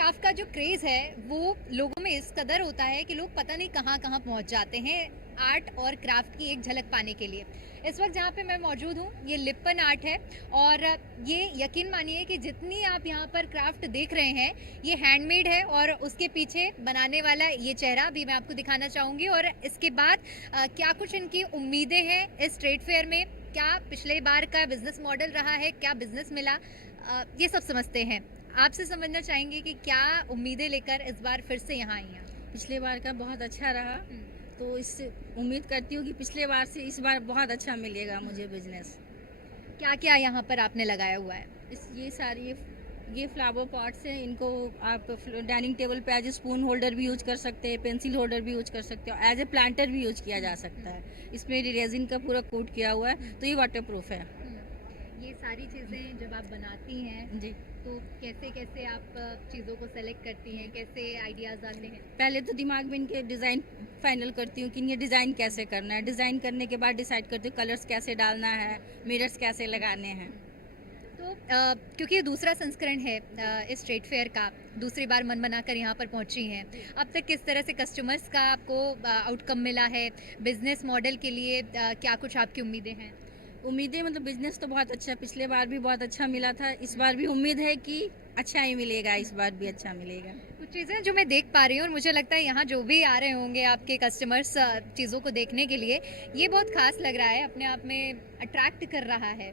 Craft का जो craze है वो लोगों में इस कदर होता है कि लोग पता नहीं कहाँ-कहाँ पहुँच जाते हैं आर्ट और क्राफ्ट की एक झलक पाने के लिए। इस वक़्त जहाँ पे मैं मौजूद हूँ ये लिप्पन आर्ट है और ये यकीन मानिए कि जितनी आप यहाँ पर क्राफ्ट देख रहे हैं ये हैंडमेड है और उसके पीछे बनाने वाला ये चेहरा भी मैं आपको दिखाना चाहूँगी और इसके बाद क्या कुछ इनकी उम्मीदें हैं इस ट्रेड फेयर में, क्या पिछले बार का बिज़नेस मॉडल रहा है, क्या बिज़नेस मिला, ये सब समझते हैं। आपसे समझना चाहेंगे कि क्या उम्मीदें लेकर इस बार फिर से यहाँ आई हैं? पिछले बार का बहुत अच्छा रहा, हुँ, तो इससे उम्मीद करती हूँ कि पिछले बार से इस बार बहुत अच्छा मिलेगा मुझे बिज़नेस। क्या-क्या यहाँ पर आपने लगाया हुआ है? ये फ्लावर पॉट्स हैं, इनको आप डाइनिंग टेबल पे एज ए स्पून होल्डर भी यूज कर सकते हैं, पेंसिल होल्डर भी यूज कर सकते हो, एज ए प्लांटर भी यूज किया जा सकता है। इसमें रेजिन का पूरा कोट किया हुआ है, तो ये वाटर प्रूफ है। ये सारी चीज़ें जब आप बनाती हैं, जी। तो कैसे-कैसे आप चीज़ों को सेलेक्ट करती हैं? कैसे आइडियाज़ आते हैं? पहले तो दिमाग में इनके डिज़ाइन फाइनल करती हूँ कि ये डिज़ाइन कैसे करना है। डिज़ाइन करने के बाद डिसाइड करती हूँ कलर्स कैसे डालना है, मिरर्स कैसे लगाने हैं। तो क्योंकि ये दूसरा संस्करण है इस ट्रेड फेयर का, दूसरी बार मन बनाकर यहाँ पर पहुँची हैं। अब तक किस तरह से कस्टमर्स का आपको आउटकम मिला है? बिज़नेस मॉडल के लिए क्या कुछ आपकी उम्मीदें हैं? उम्मीदें मतलब बिज़नेस तो बहुत अच्छा है, पिछले बार भी बहुत अच्छा मिला था, इस बार भी उम्मीद है कि अच्छा ही मिलेगा, इस बार भी अच्छा मिलेगा। कुछ चीज़ें जो मैं देख पा रही हूँ और मुझे लगता है यहाँ जो भी आ रहे होंगे आपके कस्टमर्स चीज़ों को देखने के लिए, ये बहुत ख़ास लग रहा है, अपने आप में अट्रैक्ट कर रहा है।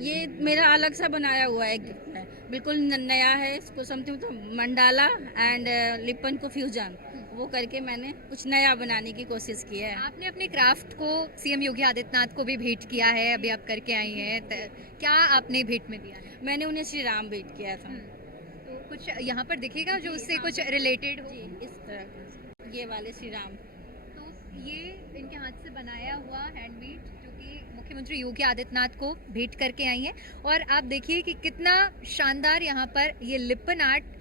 ये मेरा अलग सा बनाया हुआ है गिफ्ट है, बिल्कुल नया है, इसको समथिंग तो मंडाला एंड लिपन को फ्यूजन वो करके मैंने कुछ नया बनाने की कोशिश की है। आपने अपने क्राफ्ट को सीएम योगी आदित्यनाथ को भी भेंट किया है, अभी आप करके आई हैं। क्या आपने भेंट में दिया है? मैंने उन्हें श्री राम भेंट किया था। तो कुछ यहाँ पर दिखेगा जो जी, उससे हाँ, कुछ रिलेटेड हो? जी, इस तरह का ये वाले श्री राम। तो ये इनके हाथ से बनाया हुआ हैंडमेड जो कि मुख्यमंत्री योगी आदित्यनाथ को भेंट करके आई हैं और आप देखिए कि कितना शानदार यहाँ पर ये लिप्पन आर्ट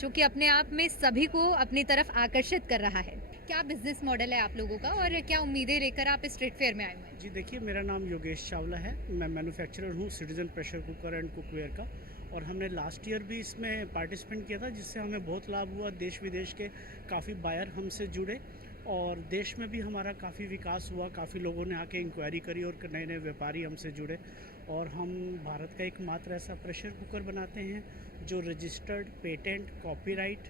जो कि अपने आप में सभी को अपनी तरफ आकर्षित कर रहा है। क्या बिजनेस मॉडल है आप लोगों का और क्या उम्मीदें लेकर आप इस ट्रेड फेयर में आए हुए हैं? जी देखिए, मेरा नाम योगेश चावला है। मैं मैन्युफैक्चरर हूँ citizen pressure cooker and cookware का, और हमने लास्ट ईयर भी इसमें पार्टिसिपेंट किया था, जिससे हमें बहुत लाभ हुआ। देश विदेश के काफ़ी बायर हमसे जुड़े और देश में भी हमारा काफ़ी विकास हुआ। काफ़ी लोगों ने आके इंक्वायरी करी और नए नए व्यापारी हमसे जुड़े। और हम भारत का एकमात्र ऐसा प्रेशर कुकर बनाते हैं जो registered, patent, copyright,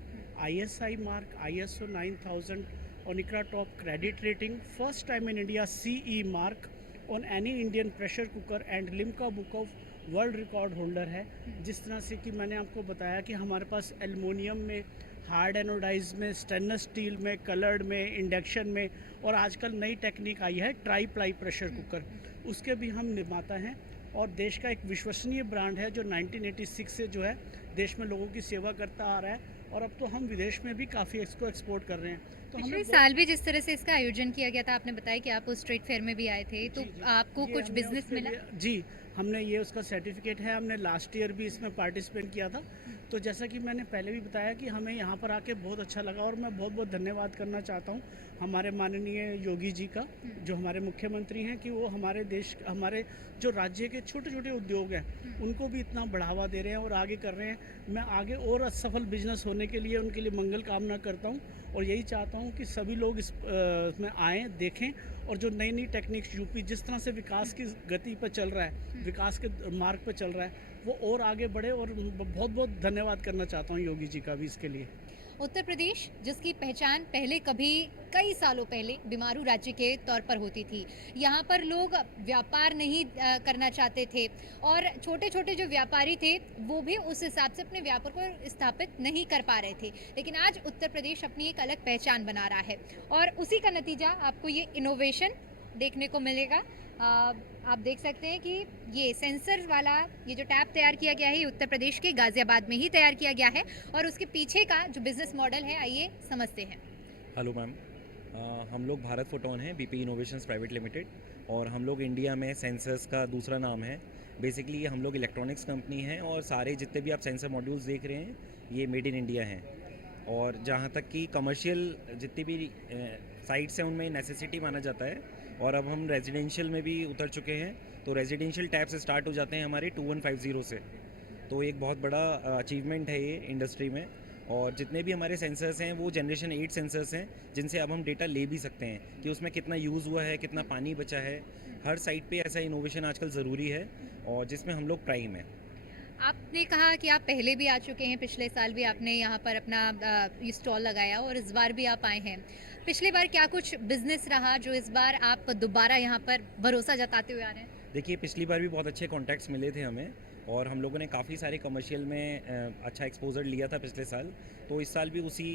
ISI mark, ISO 9000 on ICRA top credit rating, first time in India CE mark on any Indian pressure cooker and Limca book of world record holder है। जिस तरह से कि मैंने आपको बताया कि हमारे पास एल्युमिनियम में, हार्ड एनोडाइज में, स्टेनलेस स्टील में, कलर्ड में, इंडक्शन में, और आजकल नई टेक्निक आई है ट्राई प्लाई प्रेशर कुकर, उसके भी हम निर्माता हैं। और देश का एक विश्वसनीय ब्रांड है जो 1986 से जो है देश में लोगों की सेवा करता आ रहा है, और अब तो हम विदेश में भी काफ़ी इसको एक्सपोर्ट कर रहे हैं। तो पिछले हमें साल भी जिस तरह से इसका आयोजन किया गया था, आपने बताया कि आप उस ट्रेड फेयर में भी आए थे, तो जी, जी। आपको ये कुछ हमने बिजनेस उसके मिला? जी, हमने ये उसका सर्टिफिकेट है। हमने लास्ट ईयर भी इसमें पार्टिसिपेट किया था। तो जैसा कि मैंने पहले भी बताया कि हमें यहाँ पर आके बहुत अच्छा लगा, और मैं बहुत बहुत धन्यवाद करना चाहता हूँ हमारे माननीय योगी जी का, जो हमारे मुख्यमंत्री हैं, कि वो हमारे जो राज्य के छोटे छोटे उद्योग हैं उनको भी इतना बढ़ावा दे रहे हैं और आगे कर रहे हैं। मैं आगे और सफल बिजनेस होने के लिए उनके लिए मंगल कामना करता हूँ, और यही चाहता हूँ कि सभी लोग इसमें आएँ, देखें, और जो नई नई टेक्निक्स यूपी जिस तरह से विकास की गति पर चल रहा है, विकास के मार्ग पर चल रहा है, वो और आगे बढ़े। और बहुत बहुत धन्यवाद करना चाहता हूँ योगी जी का भी इसके लिए। उत्तर प्रदेश जिसकी पहचान पहले कभी कई सालों पहले बीमारू राज्य के तौर पर होती थी, यहाँ पर लोग व्यापार नहीं करना चाहते थे और छोटे छोटे जो व्यापारी थे वो भी उस हिसाब से अपने व्यापार को स्थापित नहीं कर पा रहे थे, लेकिन आज उत्तर प्रदेश अपनी एक अलग पहचान बना रहा है और उसी का नतीजा आपको ये इनोवेशन देखने को मिलेगा। आप देख सकते हैं कि ये सेंसर वाला ये जो टैब तैयार किया गया है ये उत्तर प्रदेश के गाजियाबाद में ही तैयार किया गया है और उसके पीछे का जो बिजनेस मॉडल है आइए समझते हैं। हेलो मैम, हम लोग भारत फोटोन हैं, बीपी इनोवेशंस प्राइवेट लिमिटेड, और हम लोग इंडिया में सेंसर्स का दूसरा नाम है। बेसिकली हम लोग इलेक्ट्रॉनिक्स कंपनी हैं और सारे जितने भी आप सेंसर मॉड्यूल्स देख रहे हैं ये मेड इन इंडिया हैं। और जहाँ तक कि कमर्शियल जितनी भी साइट्स हैं उनमें नेसेसिटी माना जाता है, और अब हम रेजिडेंशियल में भी उतर चुके हैं। तो रेजिडेंशियल टैब से स्टार्ट हो जाते हैं हमारे 2150 से। तो एक बहुत बड़ा अचीवमेंट है ये इंडस्ट्री में। और जितने भी हमारे सेंसर्स हैं वो जनरेशन 8 सेंसर्स हैं, जिनसे अब हम डेटा ले भी सकते हैं कि उसमें कितना यूज़ हुआ है, कितना पानी बचा है। हर साइट पे ऐसा इनोवेशन आजकल ज़रूरी है और जिसमें हम लोग प्राइम हैं। आपने कहा कि आप पहले भी आ चुके हैं, पिछले साल भी आपने यहाँ पर अपना ये स्टॉल लगाया और इस बार भी आप आए हैं। पिछली बार क्या कुछ बिजनेस रहा जो इस बार आप दोबारा यहाँ पर भरोसा जताते हुए आ रहे हैं? देखिए, पिछली बार भी बहुत अच्छे कॉन्टैक्ट्स मिले थे हमें और हम लोगों ने काफ़ी सारे कमर्शियल में अच्छा एक्सपोजर लिया था पिछले साल। तो इस साल भी उसी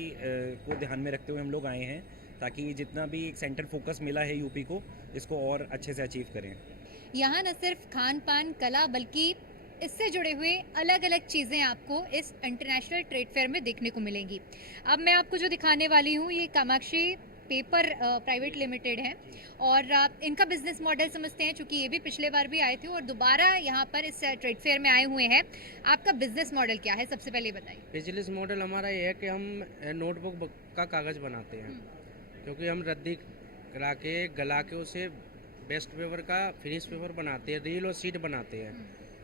को ध्यान में रखते हुए हम लोग आए हैं, ताकि जितना भी एक सेंटर फोकस मिला है यूपी को, इसको और अच्छे से अचीव करें। यहाँ न सिर्फ खान पान कला बल्कि इससे जुड़े हुए अलग अलग चीज़ें आपको इस इंटरनेशनल ट्रेड फेयर में देखने को मिलेंगी। अब मैं आपको जो दिखाने वाली हूँ ये कामाक्षी पेपर प्राइवेट लिमिटेड है और इनका बिजनेस मॉडल समझते हैं, चूँकि ये भी पिछले बार भी आए थे और दोबारा यहाँ पर इस ट्रेड फेयर में आए हुए हैं। आपका बिजनेस मॉडल क्या है, सबसे पहले बताइए। बिजनेस मॉडल हमारा ये है कि हम नोटबुक का कागज़ बनाते हैं, क्योंकि हम रद्दी करा के गला के उसे बेस्ट पेपर का फिनिश पेपर बनाते हैं, रील और सीट बनाते हैं।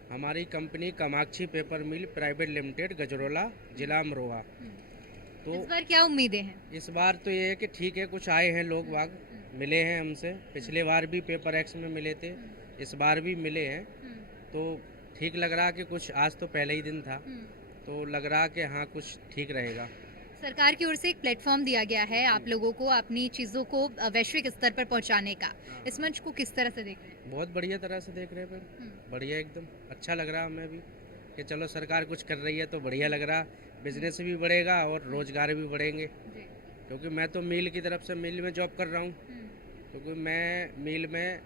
हमारी company Kamakshi paper mill private limited, Gajraula, जिला अमरोहा। तो इस बार क्या उम्मीदें हैं? इस बार तो ये है कि ठीक है, कुछ आए हैं लोग वाग, मिले हैं हमसे। पिछले बार भी पेपर एक्स में मिले थे, इस बार भी मिले हैं। तो ठीक लग रहा कि कुछ, आज तो पहले ही दिन था, तो लग रहा कि हाँ कुछ ठीक रहेगा। सरकार की ओर से एक प्लेटफॉर्म दिया गया है आप लोगों को अपनी चीज़ों को वैश्विक स्तर पर पहुंचाने का। इस मंच को किस तरह से देख रहे हैं? बहुत बढ़िया तरह से देख रहे हैं फिर, बढ़िया एकदम अच्छा लग रहा हमें भी कि चलो सरकार कुछ कर रही है तो बढ़िया लग रहा। बिजनेस भी बढ़ेगा और रोजगार भी बढ़ेंगे, जी। क्योंकि मैं तो मिल की तरफ से मिल में जॉब कर रहा हूँ, क्योंकि मैं मिल में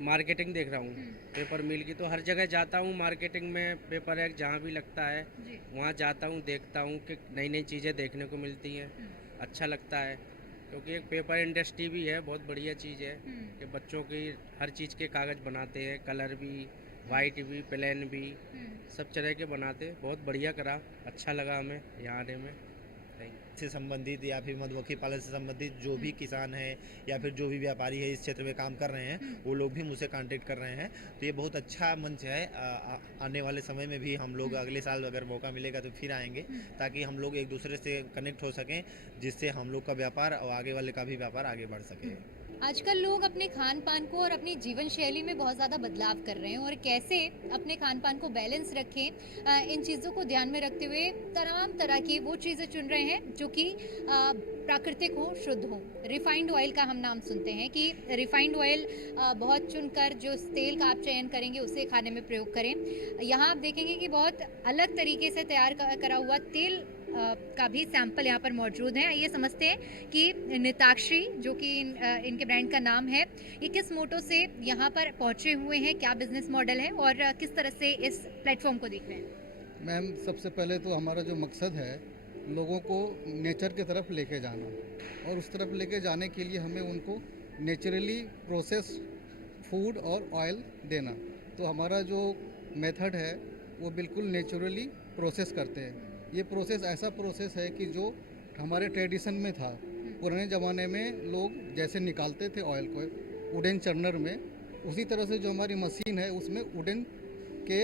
मार्केटिंग देख रहा हूँ पेपर मिल की। तो हर जगह जाता हूँ मार्केटिंग में, पेपर है जहाँ भी लगता है जी। वहाँ जाता हूँ, देखता हूँ कि नई नई चीज़ें देखने को मिलती हैं, अच्छा लगता है। क्योंकि एक पेपर इंडस्ट्री भी है, बहुत बढ़िया चीज़ है कि बच्चों की हर चीज़ के कागज़ बनाते हैं, कलर भी, वाइट भी, प्लेन भी, सब तरह के बनाते। बहुत बढ़िया करा, अच्छा लगा हमें यहाँ आने में। से संबंधित या फिर मधुमक्खी पालन से संबंधित जो भी किसान हैं या फिर जो भी व्यापारी है इस क्षेत्र में काम कर रहे हैं, वो लोग भी मुझसे कांटेक्ट कर रहे हैं। तो ये बहुत अच्छा मंच है। आने वाले समय में भी हम लोग अगले साल अगर मौका मिलेगा तो फिर आएंगे, ताकि हम लोग एक दूसरे से कनेक्ट हो सकें, जिससे हम लोग का व्यापार और आगे वाले का भी व्यापार आगे बढ़ सके। आजकल लोग अपने खान पान को और अपनी जीवन शैली में बहुत ज़्यादा बदलाव कर रहे हैं और कैसे अपने खान पान को बैलेंस रखें, इन चीज़ों को ध्यान में रखते हुए तमाम तरह की वो चीज़ें चुन रहे हैं जो कि प्राकृतिक हो, शुद्ध हो। रिफाइंड ऑयल का हम नाम सुनते हैं कि रिफाइंड ऑयल बहुत चुनकर जो तेल का आप चयन करेंगे उसे खाने में प्रयोग करें। यहाँ आप देखेंगे कि बहुत अलग तरीके से तैयार करा हुआ तेल का भी सैंपल यहाँ पर मौजूद है। ये समझते हैं कि निताक्षी, जो कि इनके ब्रांड का नाम है, ये किस मोटो से यहाँ पर पहुँचे हुए हैं, क्या बिजनेस मॉडल है और किस तरह से इस प्लेटफॉर्म को देख रहे हैं। मैम, सबसे पहले तो हमारा जो मकसद है लोगों को नेचर की तरफ लेके जाना, और उस तरफ लेके जाने के लिए हमें उनको नेचुरली प्रोसेस फूड और ऑयल देना। तो हमारा जो मेथड है वो बिल्कुल नेचुरली प्रोसेस करते हैं। ये प्रोसेस ऐसा प्रोसेस है कि जो हमारे ट्रेडिशन में था, पुराने ज़माने में लोग जैसे निकालते थे ऑयल को वुडन चर्नर में, उसी तरह से जो हमारी मशीन है उसमें वुडन के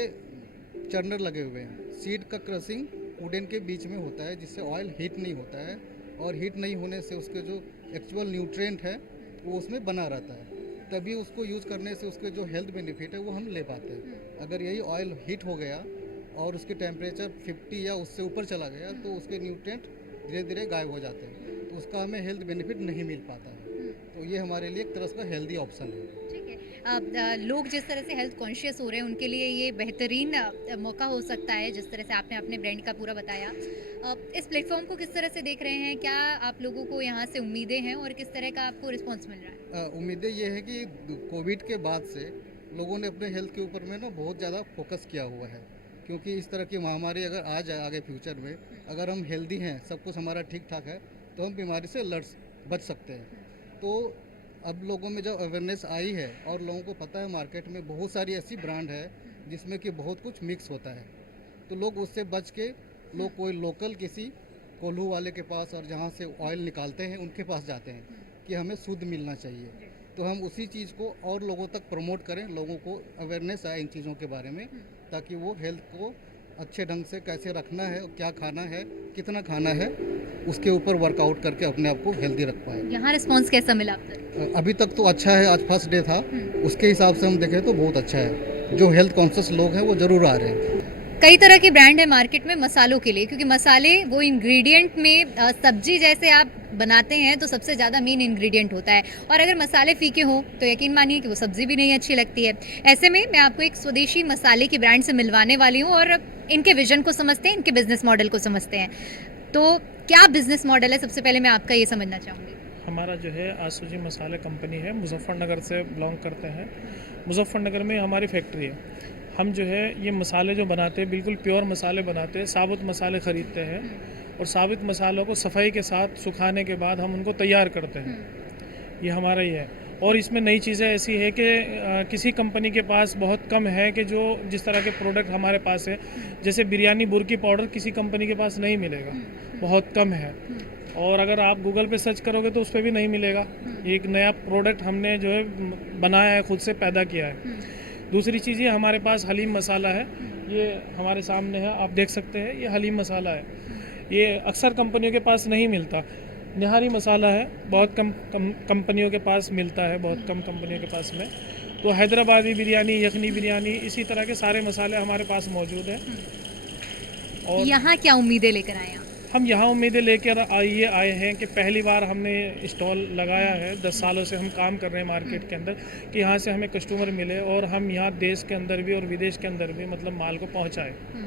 चर्नर लगे हुए हैं। सीड का क्रशिंग वुडन के बीच में होता है, जिससे ऑयल हीट नहीं होता है, और हीट नहीं होने से उसके जो एक्चुअल न्यूट्रिएंट है वो उसमें बना रहता है। तभी उसको यूज़ करने से उसके जो हेल्थ बेनिफिट है वो हम ले पाते हैं। अगर यही ऑयल हीट हो गया और उसके टेम्परेचर 50 या उससे ऊपर चला गया तो उसके न्यूट्रिएंट धीरे धीरे गायब हो जाते हैं, तो उसका हमें हेल्थ बेनिफिट नहीं मिल पाता है। तो ये हमारे लिए एक तरह का हेल्दी ऑप्शन है। ठीक है, लोग जिस तरह से हेल्थ कॉन्शियस हो रहे हैं उनके लिए ये बेहतरीन मौका हो सकता है, जिस तरह से आपने अपने ब्रांड का पूरा बताया। इस प्लेटफॉर्म को किस तरह से देख रहे हैं, क्या आप लोगों को यहाँ से उम्मीदें हैं और किस तरह का आपको रिस्पॉन्स मिल रहा है? उम्मीदें ये है कि कोविड के बाद से लोगों ने अपने हेल्थ के ऊपर में ना बहुत ज़्यादा फोकस किया हुआ है, क्योंकि इस तरह की महामारी अगर आ जाए आगे फ्यूचर में, अगर हम हेल्दी हैं, सब कुछ हमारा ठीक ठाक है, तो हम बीमारी से बच सकते हैं। तो अब लोगों में जब अवेयरनेस आई है और लोगों को पता है मार्केट में बहुत सारी ऐसी ब्रांड है जिसमें कि बहुत कुछ मिक्स होता है, तो लोग उससे बच के लोग कोई लोकल किसी कोल्हू वाले के पास और जहाँ से ऑयल निकालते हैं उनके पास जाते हैं कि हमें शुद्ध मिलना चाहिए। तो हम उसी चीज़ को और लोगों तक प्रमोट करें, लोगों को अवेयरनेस आए इन चीज़ों के बारे में, ताकि वो हेल्थ को अच्छे ढंग से कैसे रखना है, क्या खाना है, कितना खाना है, उसके ऊपर वर्कआउट करके अपने आप को हेल्दी रख पाए। यहाँ रिस्पॉन्स कैसा मिला अब तक? अभी तक तो अच्छा है, आज फर्स्ट डे था, उसके हिसाब से हम देखें तो बहुत अच्छा है। जो हेल्थ कॉन्शियस लोग हैं वो ज़रूर आ रहे हैं। कई तरह के ब्रांड है मार्केट में मसालों के लिए, क्योंकि मसाले वो इंग्रेडिएंट में सब्जी जैसे आप बनाते हैं तो सबसे ज़्यादा मेन इंग्रेडिएंट होता है, और अगर मसाले फीके हो तो यकीन मानिए कि वो सब्जी भी नहीं अच्छी लगती है। ऐसे में मैं आपको एक स्वदेशी मसाले की ब्रांड से मिलवाने वाली हूँ और इनके विजन को समझते हैं, इनके बिजनेस मॉडल को समझते हैं। तो क्या बिजनेस मॉडल है, सबसे पहले मैं आपका ये समझना चाहूँगी। हमारा जो है आसूजी मसाले कंपनी है, मुजफ्फरनगर से बिलोंग करते हैं। मुजफ्फरनगर में हमारी फैक्ट्री है। हम जो है ये मसाले जो बनाते हैं बिल्कुल प्योर मसाले बनाते हैं, साबुत मसाले ख़रीदते हैं और साबुत मसालों को सफाई के साथ सुखाने के बाद हम उनको तैयार करते हैं। ये हमारा ही है। और इसमें नई चीज़ें ऐसी है कि किसी कंपनी के पास बहुत कम है कि जो जिस तरह के प्रोडक्ट हमारे पास है, जैसे बिरयानी बुर्की पाउडर किसी कंपनी के पास नहीं मिलेगा, बहुत कम है। और अगर आप गूगल पे सर्च करोगे तो उस पर भी नहीं मिलेगा। एक नया प्रोडक्ट हमने जो है बनाया है, खुद से पैदा किया है। दूसरी चीज़ ये हमारे पास हलीम मसाला है, ये हमारे सामने है, आप देख सकते हैं, ये हलीम मसाला है। ये अक्सर कंपनियों के पास नहीं मिलता। निहारी मसाला है, बहुत कम कंपनियों के पास मिलता है, बहुत कम कंपनियों के पास में। तो हैदराबादी बिरयानी, यखनी बिरयानी, इसी तरह के सारे मसाले हमारे पास मौजूद हैं। और यहाँ क्या उम्मीदें लेकर आए हैं? हम यहाँ उम्मीदें लेकर आए हैं कि पहली बार हमने स्टॉल लगाया है, 10 सालों से हम काम कर रहे हैं मार्केट के अंदर, कि यहाँ से हमें कस्टमर मिले और हम यहाँ देश के अंदर भी और विदेश के अंदर भी मतलब माल को पहुँचाएँ।